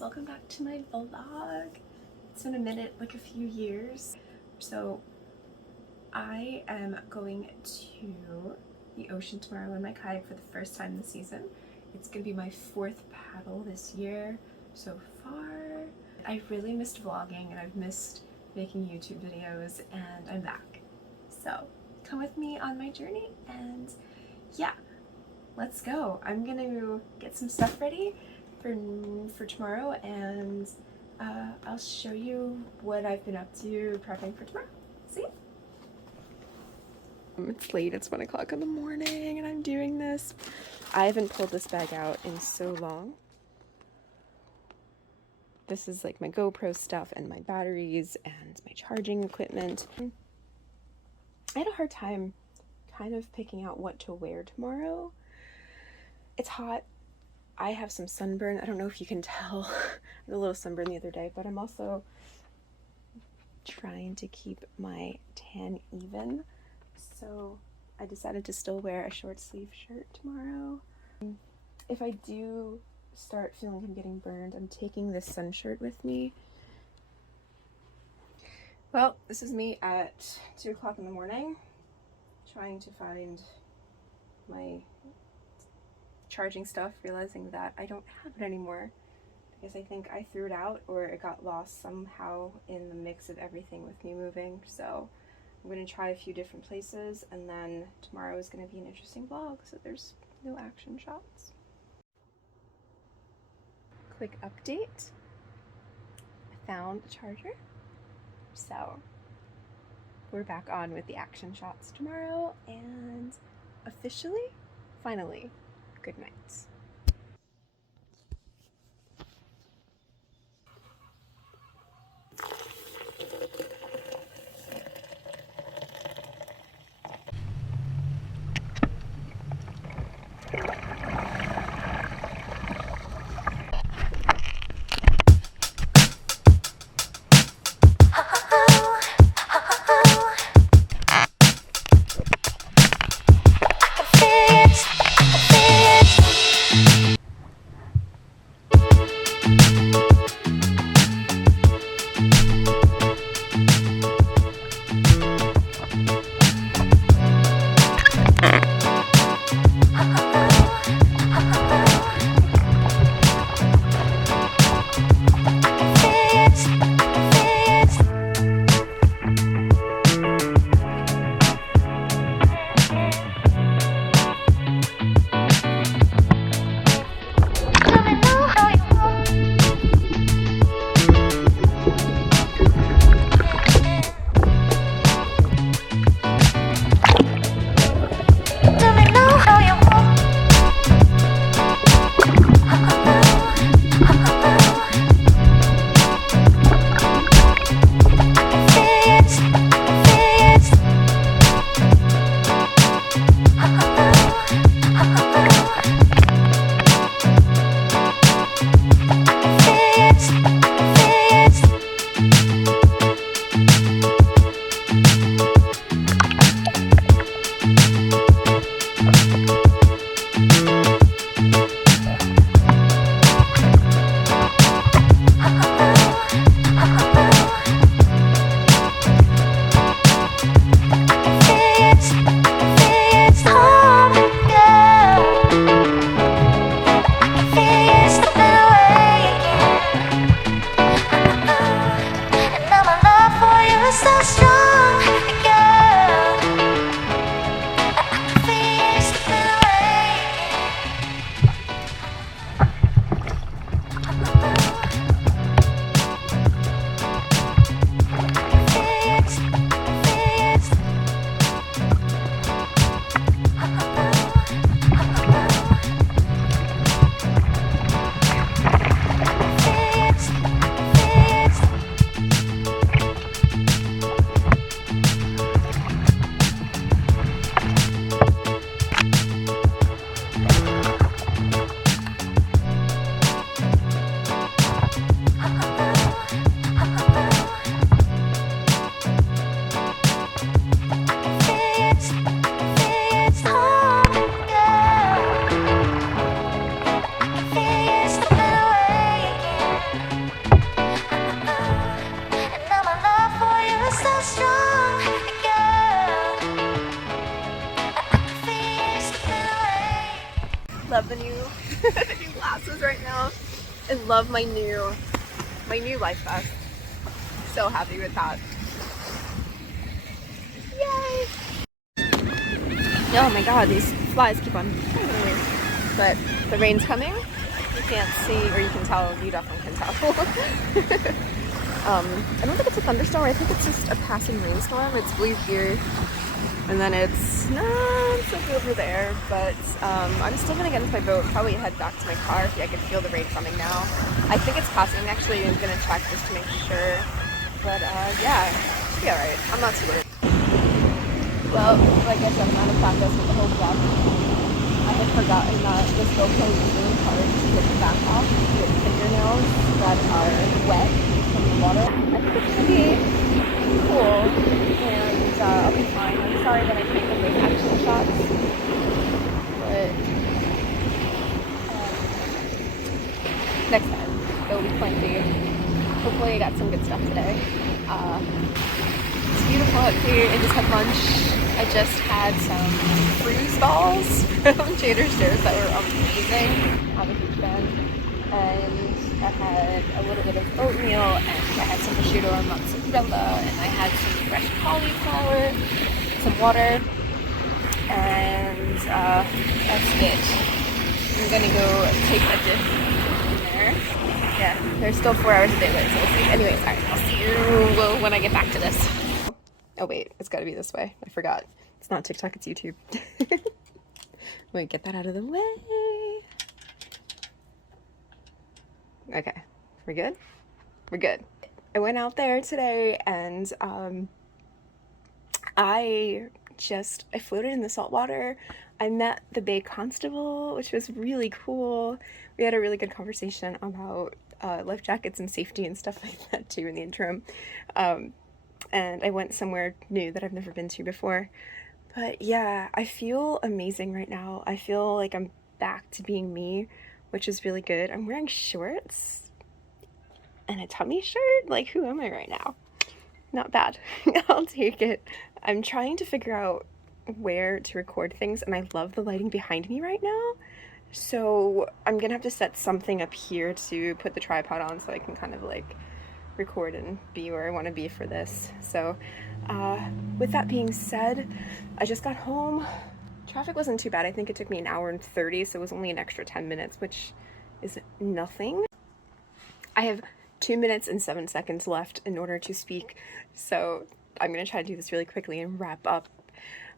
welcome back to my vlog. It's been a minute, like a few years. So I am going to the ocean tomorrow in my kayak for the first time this season. It's gonna be my 4th paddle this year so far. I really missed vlogging and I've missed making YouTube videos, and I'm back. So come with me on my journey and yeah, let's go. I'm gonna get some stuff ready for tomorrow, and I'll show you what I've been up to prepping for tomorrow. See? It's late, it's 1 o'clock in the morning and I'm doing this. I haven't pulled this bag out in so long. This is like my GoPro stuff and my batteries and my charging equipment. I had a hard time kind of picking out what to wear tomorrow. It's hot. I have some sunburn. I don't know if you can tell. I had a little sunburn the other day, but I'm also trying to keep my tan even. So I decided to still wear a short sleeve shirt tomorrow. If I do start feeling I'm getting burned, I'm taking this sun shirt with me. Well, this is me at 2 o'clock in the morning, trying to find my charging stuff, realizing that I don't have it anymore because I think I threw it out or it got lost somehow in the mix of everything with me moving. So I'm going to try a few different places, and then tomorrow is going to be an interesting vlog, so there's no action shots. Quick update. I found the charger. So we're back on with the action shots tomorrow, and officially, finally, good night. Love the new the new glasses right now, and love my new life vest. So happy with that. Yay! Oh my god, these flies keep on following me. But the rain's coming. You can't see, or you can tell. You definitely can tell. I don't think it's a thunderstorm. I think it's just a passing rainstorm. It's blue here, and then it's not so good over there. But I'm still gonna get into my boat. Probably head back to my car. Yeah, I can feel the rain coming now. I think it's passing. Actually, I'm gonna check just to make sure. But yeah, should be alright. I'm not too worried. Well, like I said, I'm out of practice with the whole vlog. I had forgotten that this GoPro is really hard to get the back off with fingernails that are wet from the water. I think it's going to be cool, and I'll be fine. I'm sorry that I can't get those action shots, but next time there will be plenty. Hopefully I got some good stuff today. It's beautiful out here. I just had lunch. I just had some freeze balls from Trader Joe's that were amazing. I'm a huge fan. And I had a little bit of oatmeal, and I had some prosciutto and mozzarella, and I had some fresh cauliflower, some water, and that's it. I'm gonna go take a dip in there. Yeah, there's still 4 hours of daylight, so we'll see. Anyways, alright, I'll see you when I get back to this. Oh wait, it's gotta be this way. I forgot. It's not TikTok, it's YouTube. Wait, get that out of the way. Okay, we're good? We're good. I went out there today and I floated in the salt water. I met the Bay Constable, which was really cool. We had a really good conversation about life jackets and safety and stuff like that too in the interim. And I went somewhere new that I've never been to before. But yeah, I feel amazing right now. I feel like I'm back to being me, which is really good. I'm wearing shorts and a tummy shirt. Like, who am I right now? Not bad. I'll take it. I'm trying to figure out where to record things, and I love the lighting behind me right now. So I'm gonna have to set something up here to put the tripod on so I can kind of like record and be where I want to be for this. So with that being said, I just got home. Traffic wasn't too bad. I think it took me an hour and 30, so it was only an extra 10 minutes, which is nothing. I have 2 minutes and 7 seconds left in order to speak, so I'm gonna try to do this really quickly and wrap up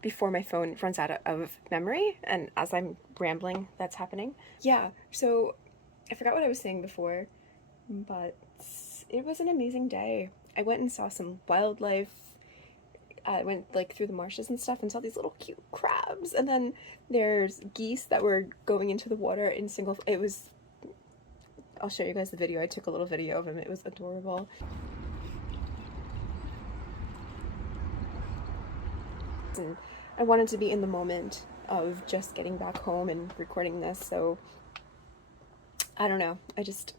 before my phone runs out of memory, and as I'm rambling, that's happening. Yeah, so I forgot what I was saying before, but it was an amazing day. I went and saw some wildlife. I went like through the marshes and stuff and saw these little cute crabs, and then there's geese that were going into the water in single. It was, I'll show you guys the video. I took a little video of them. It was adorable. And I wanted to be in the moment of just getting back home and recording this, so I don't know. I just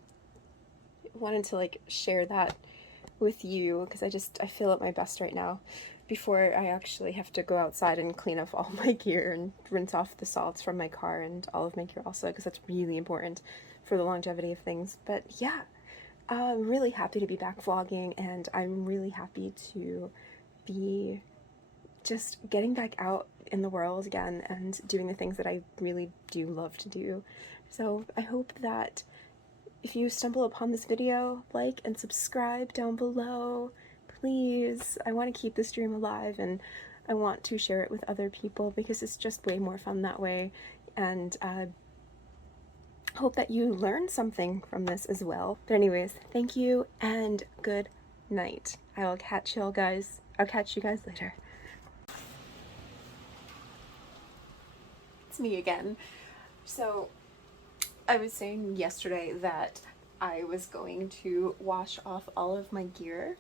wanted to like share that with you because I feel at my best right now before I actually have to go outside and clean up all my gear and rinse off the salts from my car and all of my gear also, because that's really important for the longevity of things. But yeah, I'm really happy to be back vlogging, and I'm really happy to be just getting back out in the world again and doing the things that I really do love to do. So I hope that if you stumble upon this video, like and subscribe down below, please. I want to keep this dream alive, and I want to share it with other people because it's just way more fun that way, and hope that you learn something from this as well. But anyways, thank you and good night. I'll catch you guys later. It's me again. So I was saying yesterday that I was going to wash off all of my gear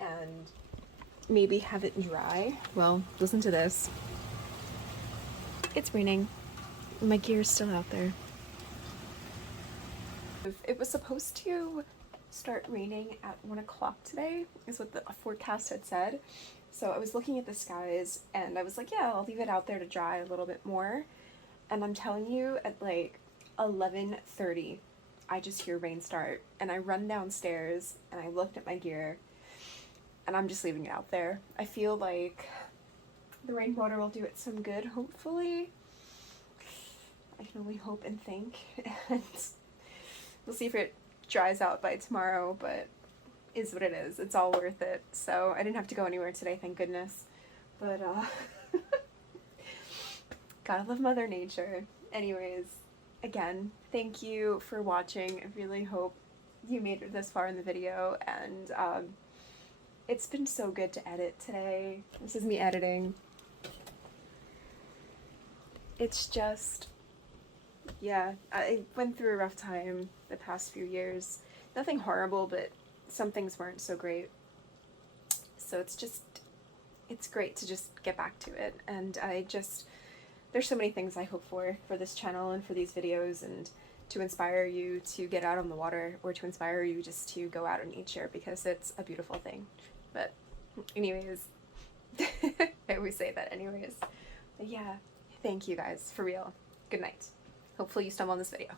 and maybe have it dry. Well, listen to this. It's raining. My gear is still out there. It was supposed to start raining at 1 o'clock today, is what the forecast had said. So I was looking at the skies and I was like, yeah, I'll leave it out there to dry a little bit more. And I'm telling you, at like 11:30, I just hear rain start, and I run downstairs and I looked at my gear, and I'm just leaving it out there. I feel like the rainwater will do it some good, hopefully. I can only hope and think, and we'll see if it dries out by tomorrow, but is what it is. It's all worth it. So I didn't have to go anywhere today, thank goodness. But gotta love Mother Nature. Anyways, again, thank you for watching. I really hope you made it this far in the video, and it's been so good to edit today. This is me editing. It's just, yeah, I went through a rough time the past few years. Nothing horrible, but some things weren't so great. So it's great to just get back to it. And there's so many things I hope for this channel and for these videos, and to inspire you to get out on the water, or to inspire you just to go out in nature, because it's a beautiful thing. But anyways, I always say that anyways. But yeah, thank you guys, for real. Good night. Hopefully you stumble on this video.